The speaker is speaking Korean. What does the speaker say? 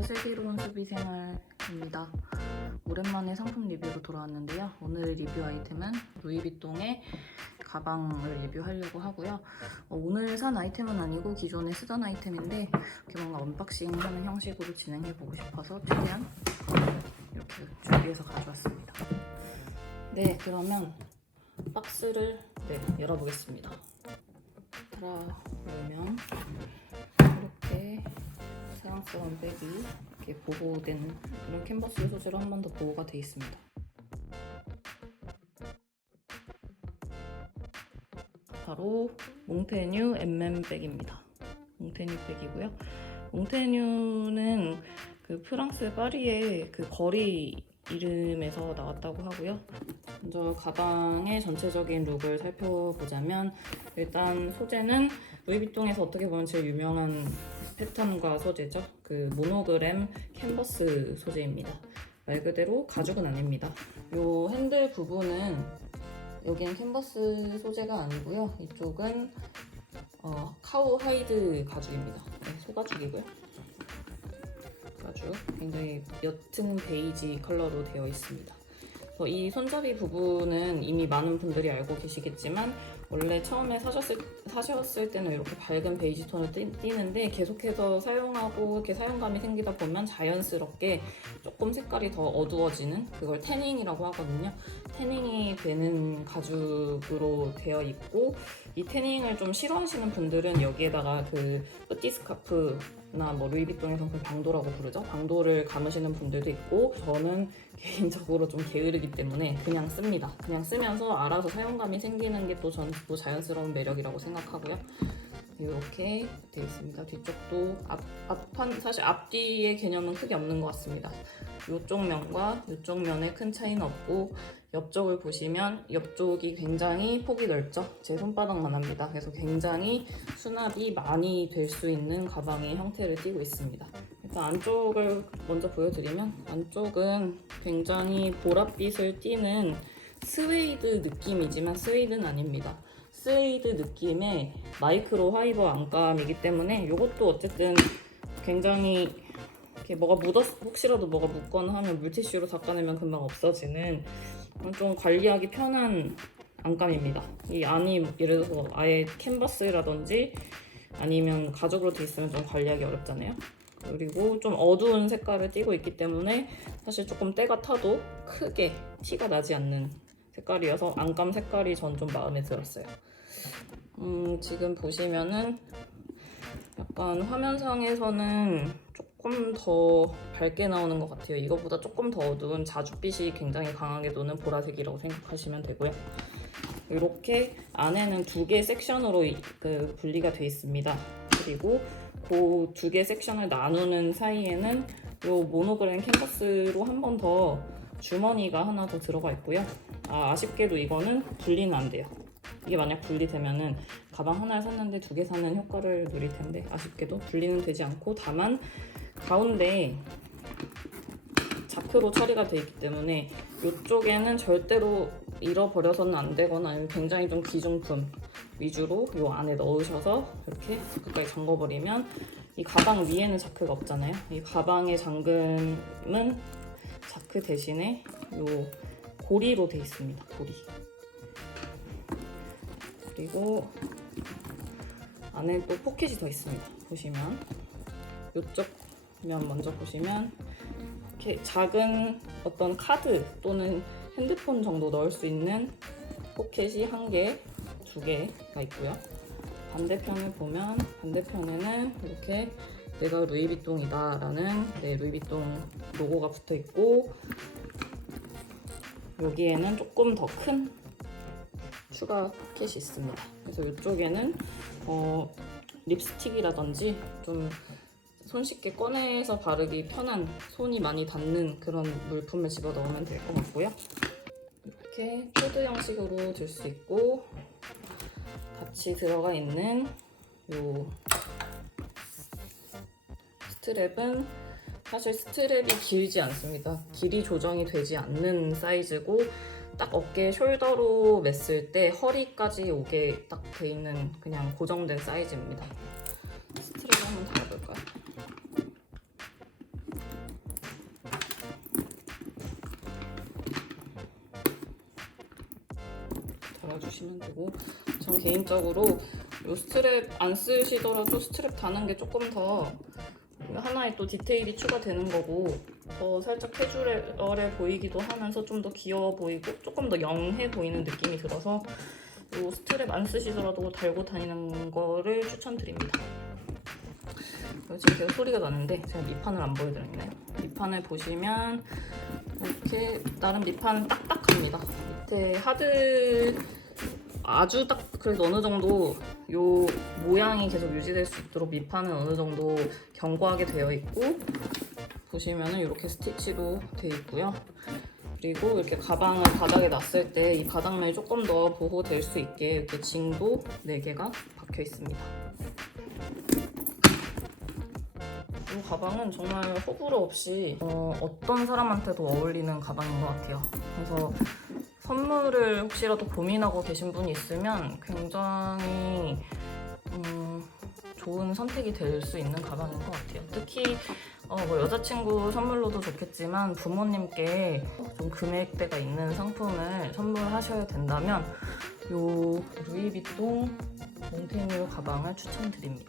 안녕하세요. 슬기로운 수비생활입니다. 오랜만에 상품 리뷰로 돌아왔는데요. 오늘 리뷰 아이템은 루이비통의 가방을 리뷰하려고 하고요. 어, 오늘 산 아이템은 아니고 기존에 쓰던 아이템인데 이렇게 뭔가 언박싱하는 형식으로 진행해보고 싶어서 최대한 이렇게 준비해서 가져왔습니다. 네, 그러면 박스를 네, 열어보겠습니다. 이렇게 사랑스러운 백이 이렇게 보호된 그런 캔버스 소재로 한 번 더 보호가 되어 있습니다. 바로 몽테뉴 MM 백입니다. 몽테뉴 백이고요. 몽테뉴는 그 프랑스 파리의 그 거리 이름에서 나왔다고 하고요. 먼저 가방의 전체적인 룩을 살펴보자면 일단 소재는 루이비통에서 어떻게 보면 제일 유명한 패턴과 소재죠. 그 모노그램 캔버스 소재입니다. 말 그대로 가죽은 아닙니다. 요 핸들 부분은 여기는 캔버스 소재가 아니고요. 이쪽은 어, 카우 하이드 가죽입니다. 네, 소가죽이고요. 가죽 굉장히 옅은 베이지 컬러로 되어 있습니다. 그래서 이 손잡이 부분은 이미 많은 분들이 알고 계시겠지만 원래 처음에 사셨을, 사셨을 때는 이렇게 밝은 베이지 톤을 띠, 띠는데 계속해서 사용하고 이렇게 사용감이 생기다 보면 자연스럽게 조금 색깔이 더 어두워지는 그걸 태닝이라고 하거든요. 태닝이 되는 가죽으로 되어 있고 이 태닝을 좀 싫어하시는 분들은 여기에다가 그 뿌띠 스카프 나뭐 루이비통에서는 그 방도라고 부르죠. 방도를 감으시는 분들도 있고 저는 개인적으로 좀 게으르기 때문에 그냥 씁니다. 그냥 쓰면서 알아서 사용감이 생기는 게또전또 자연스러운 매력이라고 생각하고요. 이렇게 되어 있습니다. 뒤쪽도 앞, 앞판 사실 앞뒤의 개념은 크게 없는 것 같습니다. 이쪽 면과 이쪽 면에 큰 차이는 없고 옆쪽을 보시면 옆쪽이 굉장히 폭이 넓죠. 제 손바닥만 합니다. 그래서 굉장히 수납이 많이 될 수 있는 가방의 형태를 띠고 있습니다. 일단 안쪽을 먼저 보여드리면 안쪽은 굉장히 보랏빛을 띠는 스웨이드 느낌이지만 스웨이드는 아닙니다. 스웨이드 느낌의 마이크로 화이버 안감이기 때문에 이것도 어쨌든 굉장히 이렇게 뭐가 묻었 혹시라도 뭐가 묻거나 하면 물티슈로 닦아내면 금방 없어지는 좀 관리하기 편한 안감입니다. 이 안이 예를 들어서 아예 캔버스라든지 아니면 가죽으로 돼 있으면 좀 관리하기 어렵잖아요. 그리고 좀 어두운 색깔을 띠고 있기 때문에 사실 조금 때가 타도 크게 티가 나지 않는 색깔이어서 안감 색깔이 전 좀 마음에 들었어요. 음, 지금 보시면은 약간 화면상에서는 조금 더 밝게 나오는 것 같아요. 이거보다 조금 더 어두운 자줏빛이 굉장히 강하게 도는 보라색이라고 생각하시면 되고요. 이렇게 안에는 두 개 섹션으로 이- 그 분리가 되어 있습니다. 그리고 그 두 개 섹션을 나누는 사이에는 이 모노그램 캔버스로 한 번 더 주머니가 하나 더 들어가 있고요. 아, 아쉽게도 이거는 분리는 안 돼요. 이게 만약 분리되면은 가방 하나를 샀는데 두 개 사는 효과를 누릴 텐데 아쉽게도 분리는 되지 않고 다만 가운데 자크로 처리가 되어 있기 때문에 이쪽에는 절대로 잃어버려서는 안 되거나 아니면 굉장히 좀 귀중품 위주로 이 안에 넣으셔서 이렇게 가까이 잠궈버리면 이 가방 위에는 자크가 없잖아요. 이 가방의 잠금은 자크 대신에 이 고리로 되어 있습니다. 고리. 그리고 안에 또 포켓이 더 있습니다. 보시면 이쪽 면 먼저 보시면 이렇게 작은 어떤 카드 또는 핸드폰 정도 넣을 수 있는 포켓이 한 개, 두 개가 있고요. 반대편을 보면 반대편에는 이렇게 내가 루이비통이다라는 네, 루이비통 로고가 붙어 있고 여기에는 조금 더 큰 추가 포켓이 있습니다. 그래서 이쪽에는 어, 립스틱이라든지 좀 손쉽게 꺼내서 바르기 편한 손이 많이 닿는 그런 물품을 집어 넣으면 될 것 같고요. 이렇게 패드 형식으로 들수 있고 같이 들어가 있는 요 스트랩은 사실 스트랩이 길지 않습니다. 길이 조정이 되지 않는 사이즈고 딱 어깨 숄더로 맸을 때 허리까지 오게 딱 돼 있는 그냥 고정된 사이즈입니다. 스트랩을 한번 달아볼까요? 달아주시면 되고 전 개인적으로 이 스트랩 안 쓰시더라도 스트랩 다는 게 조금 더 하나의 또 디테일이 추가되는 거고 더 살짝 캐주얼해 보이기도 하면서 좀 더 귀여워 보이고 조금 더 영해 보이는 느낌이 들어서 요 스트랩 안 쓰시더라도 달고 다니는 거를 추천드립니다. 지금 계속 소리가 나는데 제가 밑판을 안 보여드렸네요. 밑판을 보시면 이렇게 나름 밑판은 딱딱합니다. 밑에 하드 아주 딱 그래도 어느 정도 요 모양이 계속 유지될 수 있도록 밑판은 어느 정도 견고하게 되어 있고 보시면은 이렇게 스티치로 되어 있고요. 그리고 이렇게 가방을 바닥에 놨을 때 이 바닥면이 조금 더 보호될 수 있게 이렇게 징도 4개가 박혀 있습니다. 이 가방은 정말 호불호 없이 어, 어떤 사람한테도 어울리는 가방인 것 같아요. 그래서 선물을 혹시라도 고민하고 계신 분이 있으면 굉장히 음, 좋은 선택이 될 수 있는 가방인 것 같아요. 특히 어, 뭐 여자친구 선물로도 좋겠지만 부모님께 좀 금액대가 있는 상품을 선물하셔야 된다면 요 루이비통 몽테뉴 가방을 추천드립니다.